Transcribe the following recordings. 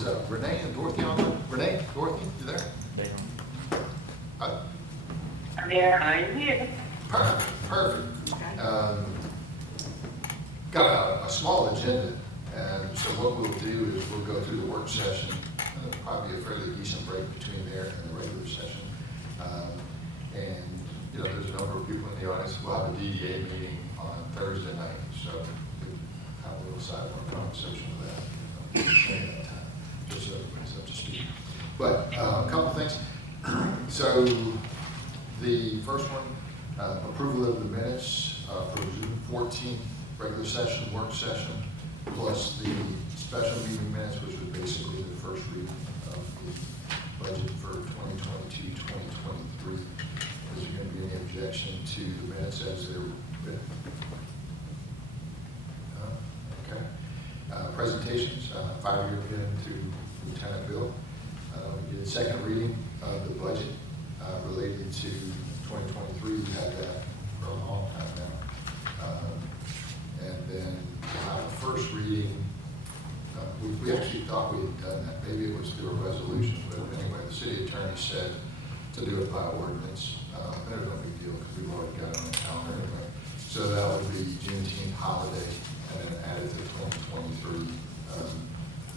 is Renee and Dorothy on there? Renee, Dorothy, you there? I'm here. Perfect. Got a small agenda, and so what we'll do is we'll go through the work session. There'll probably be a fairly decent break between there and the regular session. And, you know, there's a number of people in the audience. We'll have a DDA meeting on Thursday night, so we'll have a little sidebar conversation with that. Just so everybody's up to speed. But a couple things. So the first one, approval of the minutes for June 14th, regular session, work session, plus the special meeting minutes, which was basically the first reading of the budget for 2022-2023. Is there going to be any objection to the minutes as they're written? Okay. Presentations, 5-year pin to Lieutenant Bill. We did second reading of the budget related to 2023. We had that for a long time now. And then the first reading, we actually thought we had done that. Maybe it was through a resolution, but anyway, the city attorney said to do it by ordinance. There's no big deal because we've already got it on the calendar anyway. So that would be Juneteenth holiday and then added to 2023.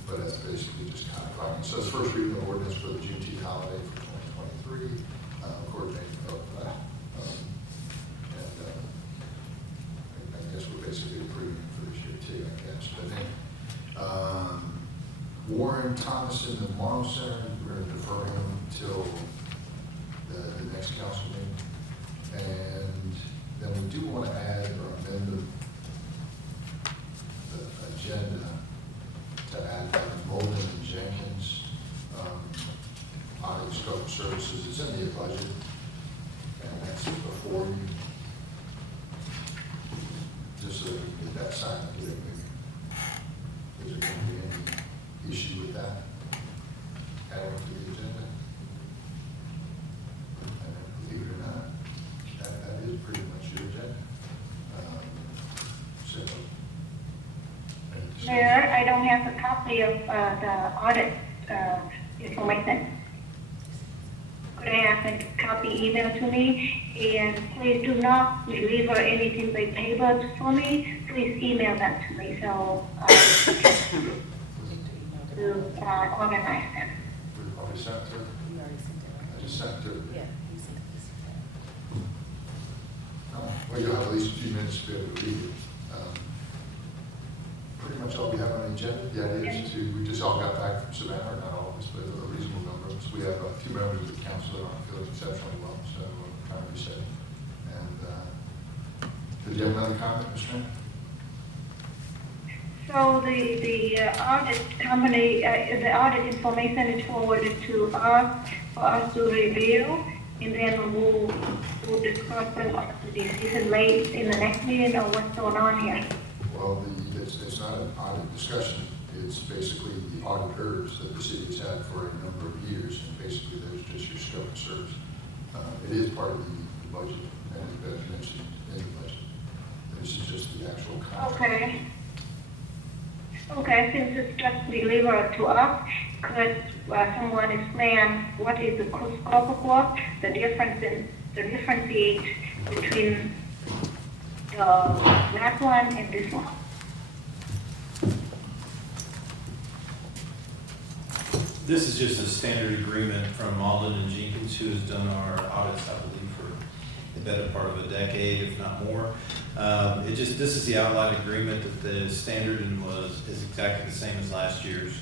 But that's basically just kind of finding. So it's first reading of ordinance for the Juneteenth holiday for 2023, coordinating of that. I guess we're basically approving it for this year too, I guess. But then Warren Thomas in the Morrow Center, we're going to defer him until the next council meeting. And then we do want to add or amend the agenda to add Bolden and Jenkins audit scope services. It's in the budget, and that's before you, just so that we can get that signed and get it moving. Is there going to be any issue with that? Adding to the agenda? And believe it or not, that is pretty much your agenda. So, Mayor, I don't have a copy of the audit information. Could I have a copy emailed to me? And please do not deliver anything by paper for me. Please email that to me so to organize them. we've already sent it. You already sent it, right? I just sent it. Yeah, you sent it this Well, you'll have at least a few minutes to be able to read it. Pretty much all we have on the agenda. The idea is we just all got back from Savannah, or not all of us, but a reasonable number of us. We have a few members of the council that aren't feeling exceptionally well, so we're trying to be safe. And did you have another comment, Ms. Tran? So the audit company, the audit information is forwarded to us for us to review, and then we'll discuss the decision made in the next meeting or what's going on here. Well, it's not an audit discussion. It's basically the auditors that the city has had for a number of years, and basically there's just your scope of service. It is part of the budget, and it's been mentioned in the budget. This is just the actual contract. Okay. Okay, since it's just delivered to us, could someone explain what is the scope of work, the differentiate between the last one and this one? This is just a standard agreement from Alden and Jenkins, who has done our audits, I believe, for the better part of a decade, if not more. This is the outline agreement that the standard and is exactly the same as last year's,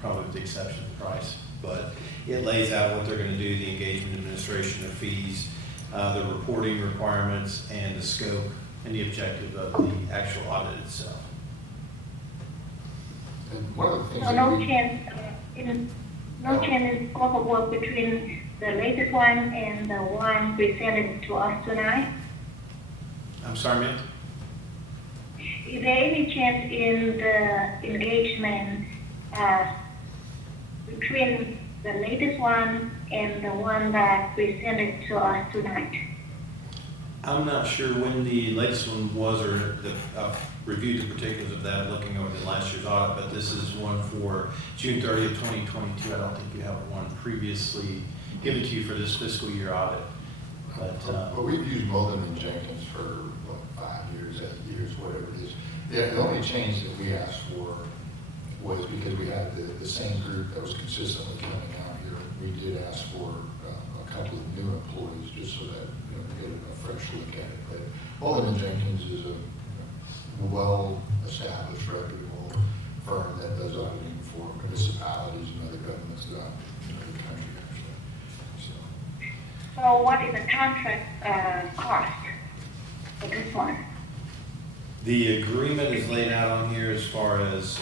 probably with the exception of the price. But it lays out what they're going to do, the engagement administration of fees, the reporting requirements, and the scope and the objective of the actual audit itself. And one of the things So that no we, change in scope of work between the latest one and the one presented to us tonight? I'm sorry, ma'am? Is there any change in the engagement between the latest one and the one that presented to us tonight? I'm not sure when the latest one was, or reviewed the particulars of that, looking over the last year's audit, but this is one for June 30th, 2022. I don't think you have one previously given to you for this fiscal year audit. But we've used Mullen and Jenkins for, what, 5 years, 8 years, whatever it is. The only change that we asked for was because we had the same group that was consistently coming out here. We did ask for a couple of new employees, just so that, you know, we get a fresh look at it. But Mullen and Jenkins is a well-established, reputable firm that does auditing for municipalities and other governments throughout the country, actually. So what is the contract cost for this one? The agreement is laid out on here as far as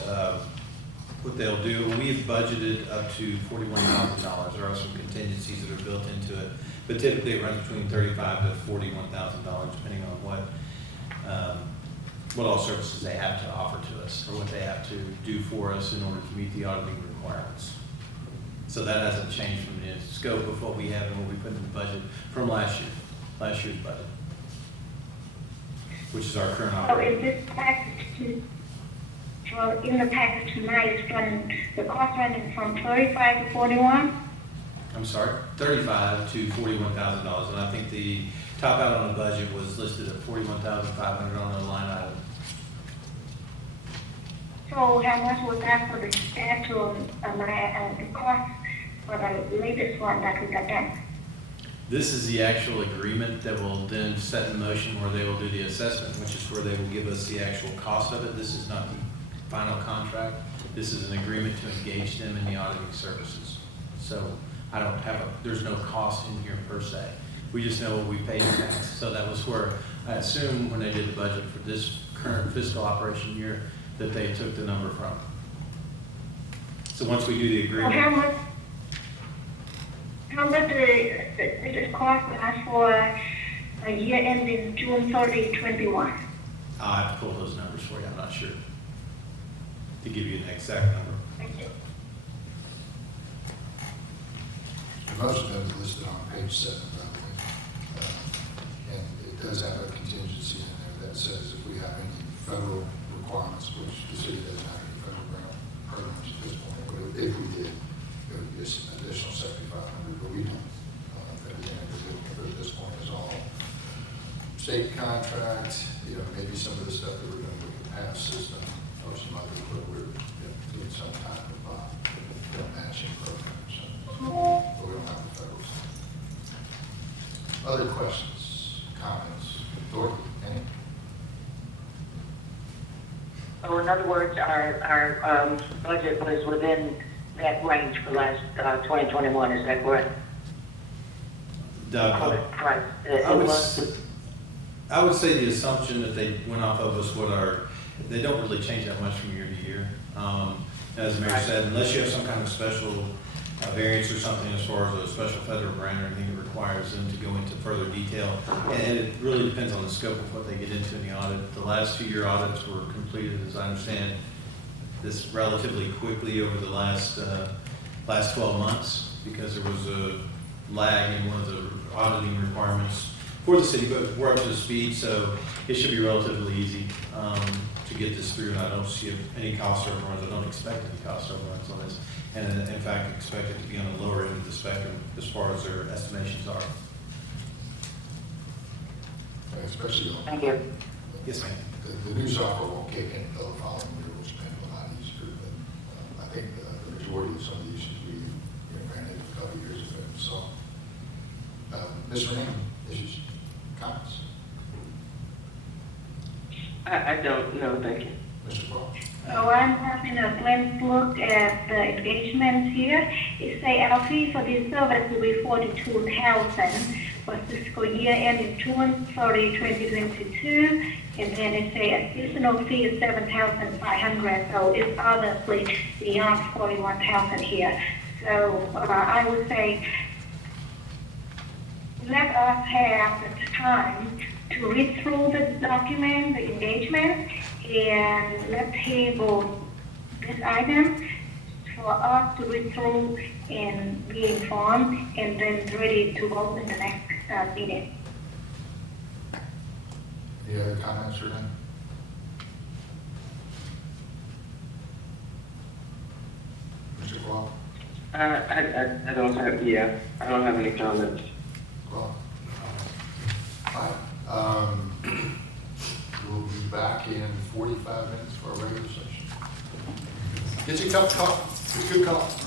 what they'll do. We've budgeted up to $41,000. There are some contingencies that are built into it, but typically it runs between $35,000 to $41,000, depending on what all services they have to offer to us, or what they have to do for us in order to meet the auditing requirements. So that hasn't changed from the scope of what we have and what we put in the budget from last year's budget, which is our current So operating. is this package well, in the package tonight, is from the cost running from 35 to 41? I'm sorry, $35,000 to $41,000, and I think the top out on the budget was listed at $41,500 on the line item. So how much was that for the actual the cost for the latest one that we got done? This is the actual agreement that will then set in motion where they will do the assessment, which is where they will give us the actual cost of it. This is not the final contract. This is an agreement to engage them in the auditing services. So I don't have there's no cost in here per se. We just know what we paid in tax. So that was where I assume when they did the budget for this current fiscal operation year that they took the number from. So once we do the So agreement. how much the cost us for a year ending June 30, 21? I'll have to pull those numbers for you. I'm not sure to give you an exact number. Thank you. Most of them is listed on page 7, by the way. And it does have a contingency in there that says if we have any federal requirements, which the city doesn't have any federal grant programs at this point, but if we did, it would be an additional $7,500, but we don't. Everything that we're doing at this point is all state contract, you know, maybe some of the stuff that we're doing with the PASS system or some other, but we're doing some kind of matching program or something. But we don't have the federal stuff. Other questions, comments? Dorothy, any? So in other words, our budget was within that range for last 2021, is that correct? Doug, Right. I would say the assumption that they went off of was they don't really change that much from year to year. As the mayor said, unless you have some kind of special variance or something as far as a special federal grant or anything that requires them to go into further detail. And it really depends on the scope of what they get into in the audit. The last 2-year audits were completed, as I understand, this relatively quickly over the last 12 months because there was a lag in one of the auditing requirements for the city, but we're up to speed, so it should be relatively easy to get this through, and I don't see any cost overruns. I don't expect any cost overruns on this, and in fact, expect it to be on the lower end of the spectrum as far as their estimations are. Especially on Thank you. Yes, ma'am. the new software won't kick in until the following year, which makes it a lot easier. But I think the majority of some of the issues we ran into a couple of years ago. So, Ms. Renee, issues, comments? I don't know, thank you. Mr. Paul? So I'm having a glance look at the engagements here. It say our fee for this service will be $42,000 for fiscal year ending June 30, 2022. And then it say additional fee is $7,500. So it's obviously beyond $41,000 here. So I would say let us have the time to read through the document, the engagement, and let's table this item for us to read through and be informed, and then ready to vote in the next meeting. Any other comments, Renee? Rob? I don't have, yeah, I don't have any comments. Rob? All right, we'll be back in 45 minutes for a regular session. Get your cup of coffee, it's a good coffee.